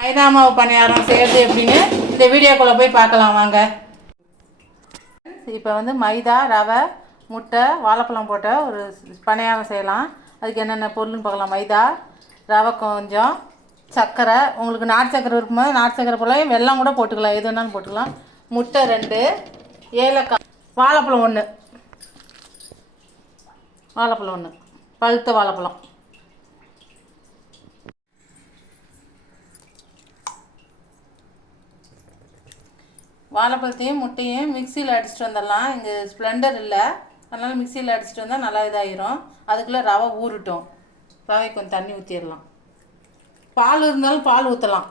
மைதா மாவு பணியாரம் செய்கிறது எப்படின்னு இந்த வீடியோக்குள்ளே போய் பார்க்கலாம் வாங்க. இப்போ வந்து மைதா, ரவை, முட்டை, வாழைப்பழம் போட்ட ஒரு பணியாரம் செய்யலாம். அதுக்கு என்னென்ன பொருள்னு பார்க்கலாம். மைதா, ரவை கொஞ்சம், சர்க்கரை, உங்களுக்கு நாட்டு சர்க்கரை இருக்கும்போது நாட்டு சர்க்கரை போடலாம், வெல்லம் கூட போட்டுக்கலாம், எது வேணாலும் போட்டுக்கலாம். முட்டை 2, ஏலக்காய், வாழைப்பழம் 1, வாழைப்பழம் 1, பழுத்த வாழைப்பழம். வாழைப்பழத்தையும் முட்டையும் மிக்சியில் அடிச்சுட்டு வந்துடலாம். இங்கே ஸ்ப்ளெண்டர் இல்லை, அதனால் மிக்சியில் அடிச்சுட்டு வந்தால் நல்லா இதாகிரும். அதுக்குள்ளே ரவை ஊறட்டும். ரவை கொஞ்சம் தண்ணி ஊற்றிடலாம். பால் இருந்தாலும் பால் ஊற்றலாம்.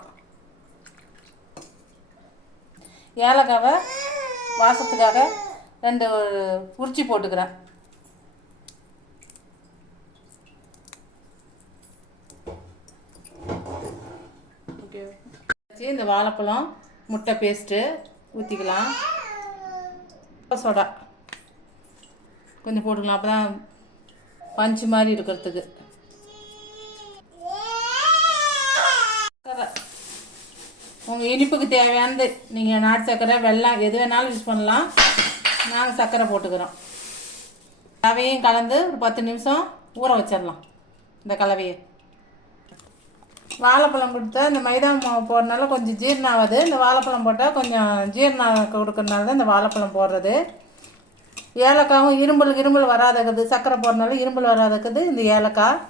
ஏலக்காவை வாசத்துக்காக 2 உரிச்சி போட்டுக்கிறேன். ஓகே, இந்த வாழைப்பழம் முட்டை பேஸ்ட்டு ஊற்றிக்கலாம். சோடா கொஞ்சம் போட்டுக்கலாம், அப்போ தான் பஞ்சு மாதிரி இருக்கிறதுக்கு. உங்கள் இனிப்புக்கு தேவையானது நீங்கள் நாட்டு சர்க்கரை, வெல்லம் எது வேணாலும் யூஸ் பண்ணலாம். நாங்கள் சர்க்கரை போட்டுக்கிறோம். ரவையும் கலந்து ஒரு 10 நிமிஷம் ஊற வச்சிடலாம். இந்த கலவையை வாழைப்பழம் கொடுத்தா இந்த மைதா மாவு போடுறதுனால கொஞ்சம் ஜீரணம் ஆகுது. இந்த வாழைப்பழம் போட்டால் கொஞ்சம் ஜீரணம் கொடுக்கறதுனால தான் இந்த வாழைப்பழம் போடுறது. ஏலக்காவும் இரும்பல் வராதக்குது. சர்க்கரை போடுறதுனால இரும்பல் வராதக்குது இந்த ஏலக்காய்.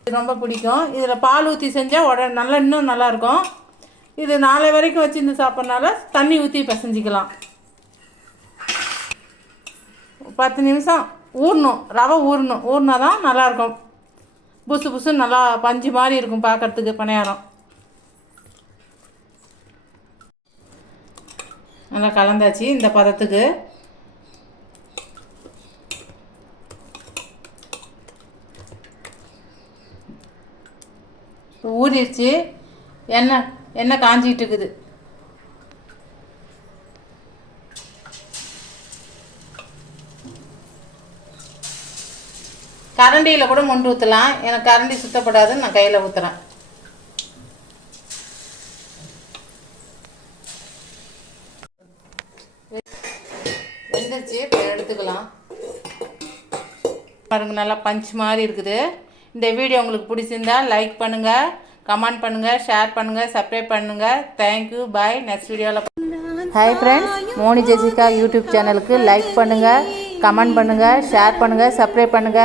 இது ரொம்ப பிடிக்கும். இதில் பால் ஊற்றி செஞ்சால் நல்லா இன்னும் நல்லாயிருக்கும். இது நாளை வரைக்கும் வச்சுருந்து சாப்பிட்றதுனால தண்ணி ஊற்றி பிசைஞ்சிக்கலாம். 10 நிமிஷம் ஊறணும். ரவை ஊறினா தான் நல்லாயிருக்கும். புசு புசு நல்லா பஞ்சு மாதிரி இருக்கும் பார்க்குறதுக்கு பணியாரம். நல்லா கலந்தாச்சு. இந்த பதத்துக்கு ஊறிடுச்சு. எண்ணெய் காஞ்சிக்கிட்டு இருக்குது. கரண்டியில் கூட மொண்டு ஊற்றலாம். எனக்கு கரண்டி சுத்தப்படாதுன்னு நான் கையில் ஊற்றுறேன். வெந்துருச்சு, இப்போ எடுத்துக்கலாம். பாருங்க, நல்லா பஞ்ச் மாதிரி இருக்குது. இந்த வீடியோ உங்களுக்கு பிடிச்சிருந்தா லைக் பண்ணுங்கள், கமெண்ட் பண்ணுங்கள், ஷேர் பண்ணுங்கள், சப்ஸ்கிரைப் பண்ணுங்கள். தேங்க்யூ, பாய். நெக்ஸ்ட் வீடியோவில். Hi friends, Moni Jessica YouTube சேனலுக்கு லைக் பண்ணுங்கள், கமெண்ட் பண்ணுங்கள், ஷேர் பண்ணுங்கள், சப்ஸ்கிரைப் பண்ணுங்கள்.